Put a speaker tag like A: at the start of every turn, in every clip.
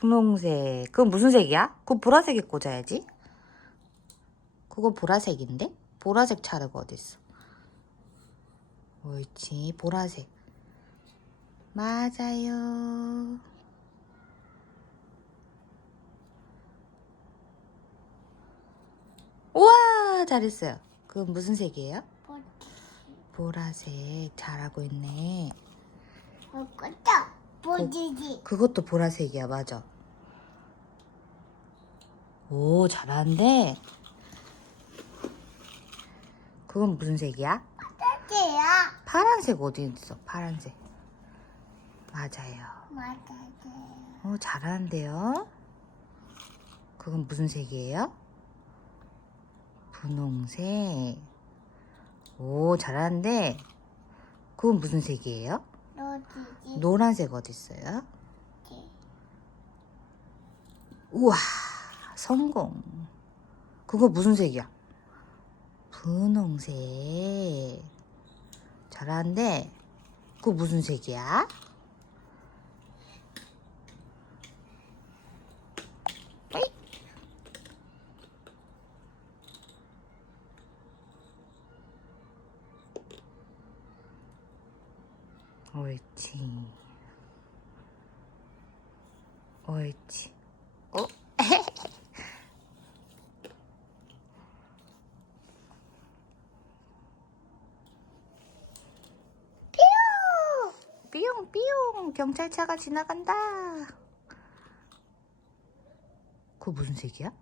A: 분홍색. 그건 무슨 색이야? 그거 보라색에 꽂아야지. 그거 보라색인데? 보라색 차르가 어딨어? 옳지, 보라색. 맞아요. 우와, 잘했어요. 그건 무슨 색이에요? 보라색. 잘하고 있네.
B: 그것도 보지지.
A: 그것도 보라색이야, 맞아. 오, 잘하는데. 그건 무슨 색이야?
B: 어때야?
A: 파란색 어디 있어? 파란색. 맞아요.
B: 맞아요.
A: 오, 잘하는데요. 그건 무슨 색이에요? 분홍색. 오, 잘하는데. 그건 무슨 색이에요?
B: 너지지.
A: 노란색 어디 있어요? 우와, 성공. 그거 무슨 색이야? 분홍색. 잘하는데, 그거 무슨 색이야? 옳지. 옳지. 어? 삐용 삐용 경찰차가 지나간다. 그거 무슨 색이야?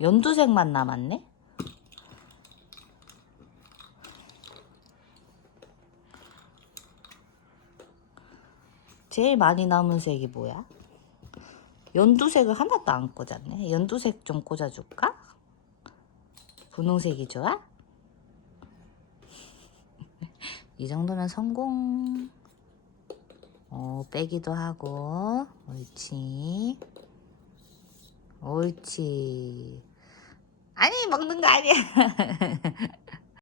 A: 연두색만 남았네. 제일 많이 남은 색이 뭐야? 연두색을 하나도 안 꽂았네. 연두색 좀 꽂아줄까? 분홍색이 좋아? 이 정도면 성공. 어, 빼기도 하고. 옳지. 옳지. 아니, 먹는 거 아니야.